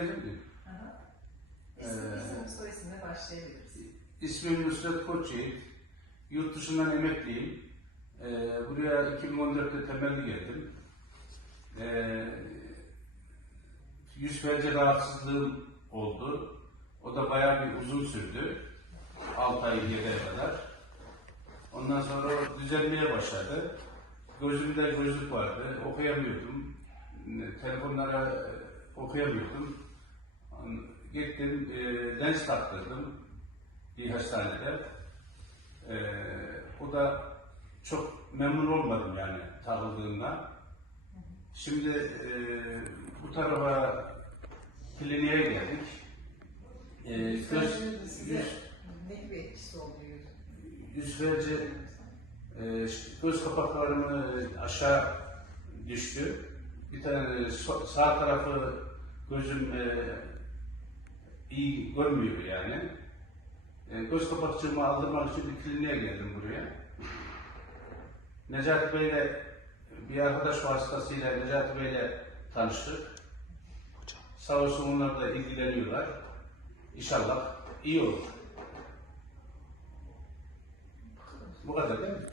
Ee, İsim, isim soy isimle başlayabiliriz. İsmim Nusret Koçyiğit. Yurt dışından emekliyim. Ee, buraya 2014'te temelli geldim. Ee, yüz felce rahatsızlığım oldu. O da bayağı bir uzun sürdü. 6 ay 7 ay kadar. Ondan sonra düzelmeye başladı. Gözümde gözlük vardı. Okuyamıyordum. Telefonlara e, okuyamıyordum. Gittim, e, lens taktırdım bir hastanede. E, o da çok memnun olmadım yani takıldığında. Şimdi e, bu tarafa kliniğe geldik. E, göz, yüz, ne gibi etkisi oldu yüzün? yüz verici e, göz kapaklarımı aşağı düştü. Bir tane sağ tarafı gözüm e, iyi görmüyor yani. E, göz kapakçığımı aldırmak için bir kliniğe geldim buraya. Necati Bey'le bir arkadaş vasıtasıyla Necati Bey'le tanıştık. Sağ olsun onlar da ilgileniyorlar. İnşallah iyi olur. Bu kadar değil mi?